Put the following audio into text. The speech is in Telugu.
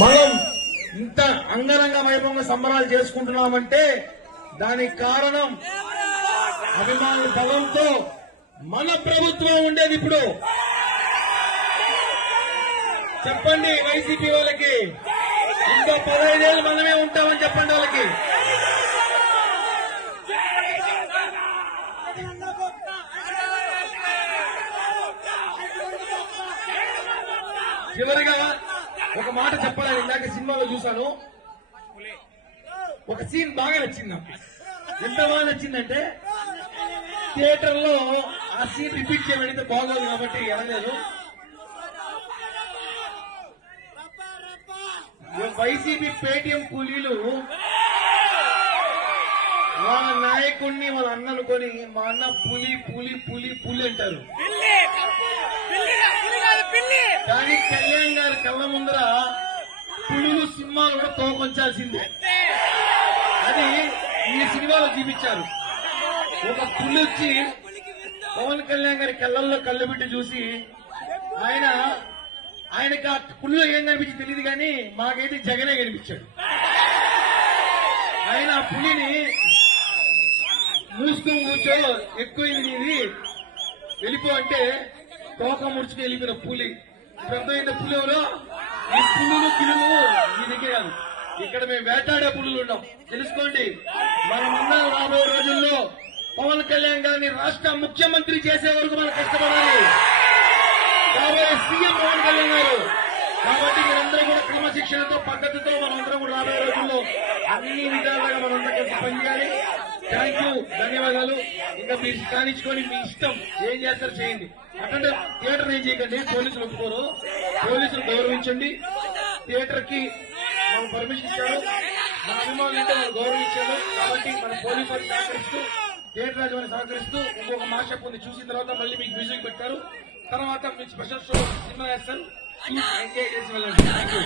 మనం ఇంత అంగరంగ వైభవంగా సంబరాలు చేసుకుంటున్నామంటే దానికి కారణం అభిమానుల బలంతో మన ప్రభుత్వం ఉండేది. ఇప్పుడు చెప్పండి వైసీపీ వాళ్ళకి, ఇంకో 15 ఏళ్ళు మనమే ఉంటామని చెప్పండి వాళ్ళకి. చివరిగా ఒక మాట చెప్పాలని ఇందాక సినిమాలో చూశాను. ఒక సీన్ బాగా నచ్చింది నాకు. ఎంత బాగా నచ్చిందంటే థియేటర్ లో ఆ సీన్ రిపీట్ చేయబడితే బాగోదు కాబట్టి అనలేదు. వైసీపీ పేటీఎం కూలీలు వాళ్ళ నాయకుడిని వాళ్ళ అన్న అనుకొని మా అన్న పులి పులి పులి పులి అంటారు. కానీ కళ్యాణ్ గారి కళ్ళ ముందర పులులు సినిమాలు కూడా తోకొంచాల్సిందే. అది ఈ సినిమాలో చూపించారు. ఒక పులి వచ్చి పవన్ కళ్యాణ్ గారి కళ్ళల్లో కళ్ళు పెట్టి చూసి ఆయనకి ఆ పులిలో ఏం కనిపించి తెలియదు కానీ మాకైతే జగనే కనిపించాడు. ఆయన ఆ పులిని మూసుకొని కూర్చో, ఎక్కువైంది ఇది వెళ్ళిపో అంటే తోక ముడుచుకు వెళ్ళిపోయిన పులి. పెద్ద పులి ఎవరో ఈ పులులు పిలులు మీ దగ్గర కాదు, ఇక్కడ మేము వేటాడే పులులు ఉన్నాం తెలుసుకోండి. మనమున్న రాబోయే రోజుల్లో పవన్ కళ్యాణ్ గారిని రాష్ట్ర ముఖ్యమంత్రి చేసే వరకు మనం కష్టపడాలి. రాబోయే సీఎం పవన్ కళ్యాణ్ గారు. కాబట్టి మీరందరూ కూడా క్రమశిక్షణతో పద్ధతితో మనందరం కూడా రాబోయే రోజుల్లో అన్ని విధాలుగా మనందరం కలిసి పనిచేయాలి. థ్యాంక్ యూ, ధన్యవాదాలు. ఇంకా మీరు కానించుకొని మీ ఇష్టం ఏం చేస్తారో చేయండి. అట్లంటే థియేటర్ ఏం చేయకండి, పోలీసులు ఒప్పుకోరు. పోలీసులు గౌరవించండి. థియేటర్ కి మనం పర్మిషన్ ఇచ్చారు, మన అభిమానులు అంటే మనం గౌరవించారు. కాబట్టి మన పోలీసు వారికి సహకరిస్తూ థియేటర్ రాజుని సహకరిస్తూ ఇంకొక మాషప్ ఉంది, చూసిన తర్వాత మళ్ళీ మీకు మ్యూజిక్ పెట్టారు. తర్వాత మీకు స్పెషల్ షో సినిమా వేస్తారు, ఎంజాయ్ చేసి వెళ్ళండి. Thank you.